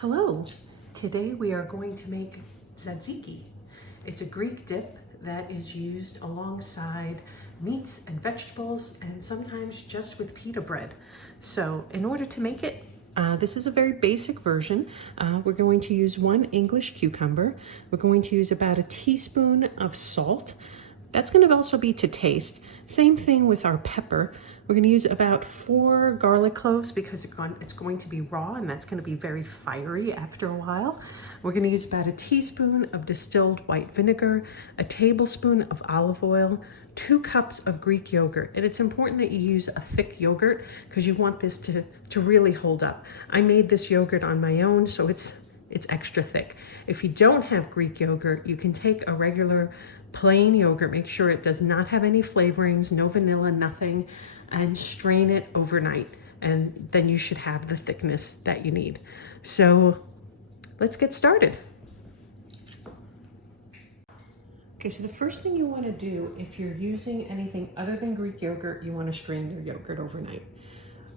Hello, today we are going to make tzatziki. It's a Greek dip that is used alongside meats and vegetables and sometimes just with pita bread. So in order to make it, this is a very basic version. We're going to use 1 English cucumber. We're going to use about a teaspoon of salt. That's going to also be to taste. Same thing with our pepper. We're going to use about 4 garlic cloves because it's going to be raw and that's going to be very fiery after a while. We're going to use about a teaspoon of distilled white vinegar, a tablespoon of olive oil, 2 cups of Greek yogurt. And it's important that you use a thick yogurt because you want this to really hold up. I made this yogurt on my own, so it's extra thick. If you don't have Greek yogurt, you can take a regular plain yogurt, make sure it does not have any flavorings, no vanilla, nothing, and strain it overnight. And then you should have the thickness that you need. So let's get started. Okay, so the first thing you want to do if you're using anything other than Greek yogurt, you want to strain your yogurt overnight.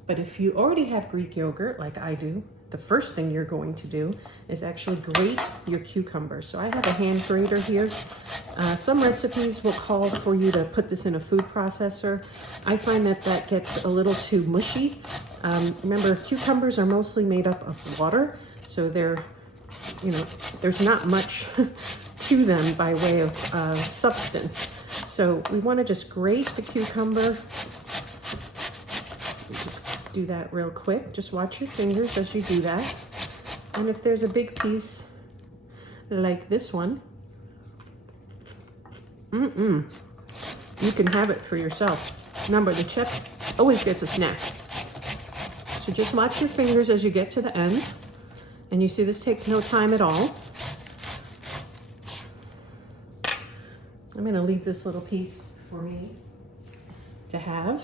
But if you already have Greek yogurt, like I do, the first thing you're going to do is actually grate your cucumbers. So I have a hand grater here. Some recipes will call for you to put this in a food processor. I find that gets a little too mushy. Remember, cucumbers are mostly made up of water, so there's not much to them by way of substance. So we want to just grate the cucumber. Just do that real quick. Just watch your fingers as you do that. And if there's a big piece like this one, you can have it for yourself. Remember, the chef always gets a snack. So just watch your fingers as you get to the end. And you see this takes no time at all. I'm going to leave this little piece for me to have.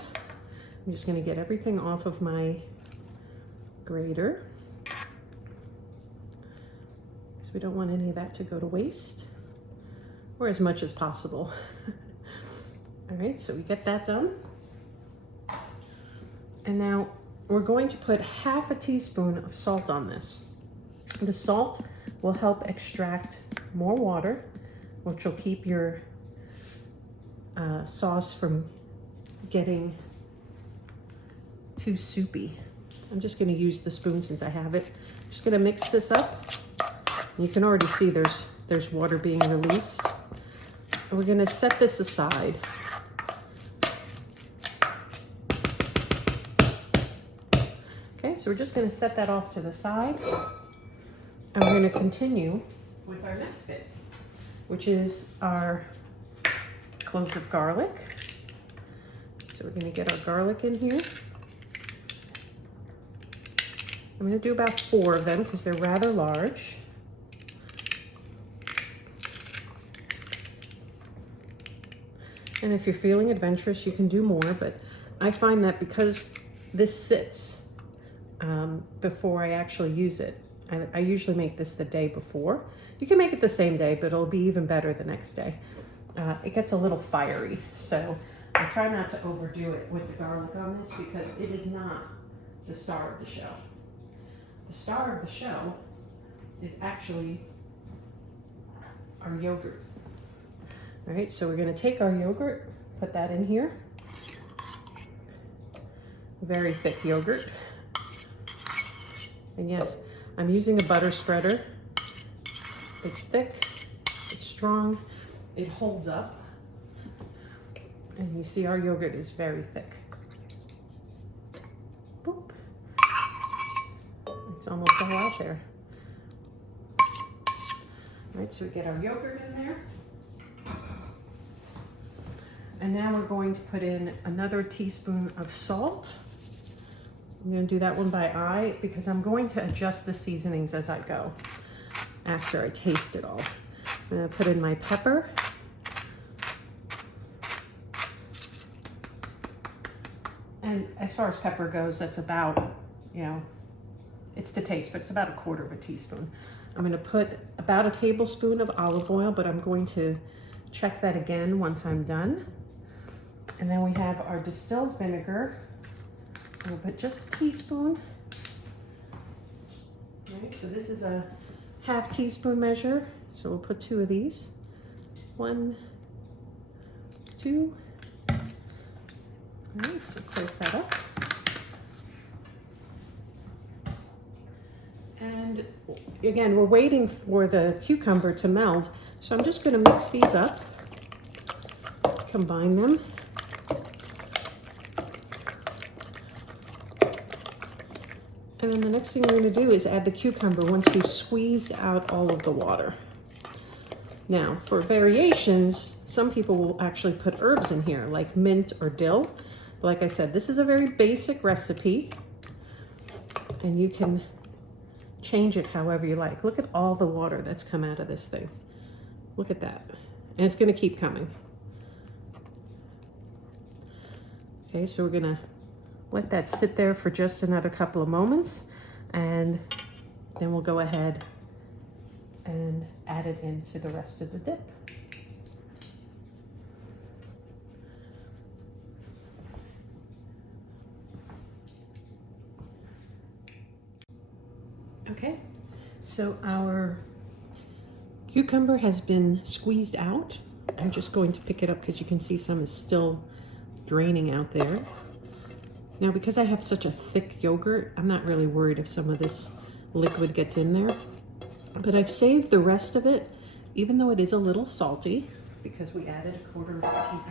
I'm just going to get everything off of my grater, because we don't want any of that to go to waste, or as much as possible. All right, so we get that done. And now we're going to put half a teaspoon of salt on this. The salt will help extract more water, which will keep your sauce from getting too soupy. I'm just going to use the spoon since I have it. Just going to mix this up. You can already see there's water being released. And we're going to set this aside. Okay, so we're just going to set that off to the side. And we're going to continue with our next bit, which is our cloves of garlic. So we're going to get our garlic in here. I'm going to do about 4 of them because they're rather large. And if you're feeling adventurous, you can do more, but I find that because this sits before I actually use it, I usually make this the day before. You can make it the same day, but it'll be even better the next day. It gets a little fiery, so I try not to overdo it with the garlic on this because it is not the star of the show. The star of the show is actually our yogurt. All right, so we're going to take our yogurt, put that in here. Very thick yogurt. And yes, I'm using a butter spreader. It's thick, it's strong, it holds up. And you see our yogurt is very thick. Boop. It's almost all out there. All right, so we get our yogurt in there. And now we're going to put in another teaspoon of salt. I'm going to do that one by eye because I'm going to adjust the seasonings as I go after I taste it all. I'm going to put in my pepper. And as far as pepper goes, that's about, it's to taste, but it's about 1/4 teaspoon. I'm going to put about a tablespoon of olive oil, but I'm going to check that again once I'm done. And then we have our distilled vinegar. We'll put just a teaspoon. All right, so this is a half teaspoon measure. So we'll put 2 of these. 1, 2. All right, so close that up. And again, we're waiting for the cucumber to meld. So I'm just going to mix these up, combine them. And then the next thing we're going to do is add the cucumber once we've squeezed out all of the water. Now, for variations, some people will actually put herbs in here, like mint or dill. But like I said, this is a very basic recipe, and you can change it however you like. Look at all the water that's come out of this thing. Look at that. And it's going to keep coming. Okay, so we're going to let that sit there for just another couple of moments, and then we'll go ahead and add it into the rest of the dip. Okay, so our cucumber has been squeezed out. I'm just going to pick it up because you can see some is still draining out there. Now, because I have such a thick yogurt, I'm not really worried if some of this liquid gets in there. But I've saved the rest of it, even though it is a little salty, because we added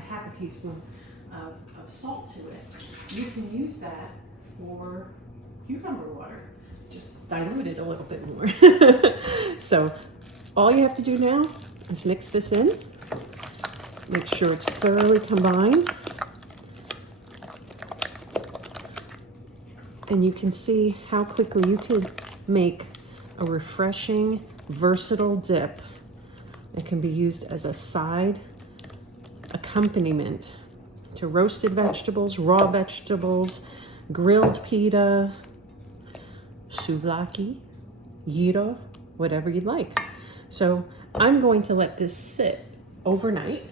half a teaspoon of salt to it. You can use that for cucumber water. Just dilute it a little bit more. So all you have to do now is mix this in. Make sure it's thoroughly combined. And you can see how quickly you can make a refreshing, versatile dip that can be used as a side accompaniment to roasted vegetables, raw vegetables, grilled pita, souvlaki, gyro, whatever you'd like. So I'm going to let this sit overnight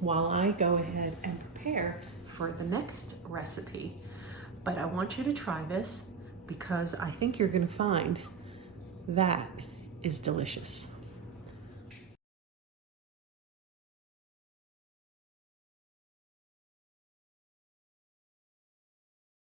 while I go ahead and prepare for the next recipe. But I want you to try this because I think you're going to find that is delicious.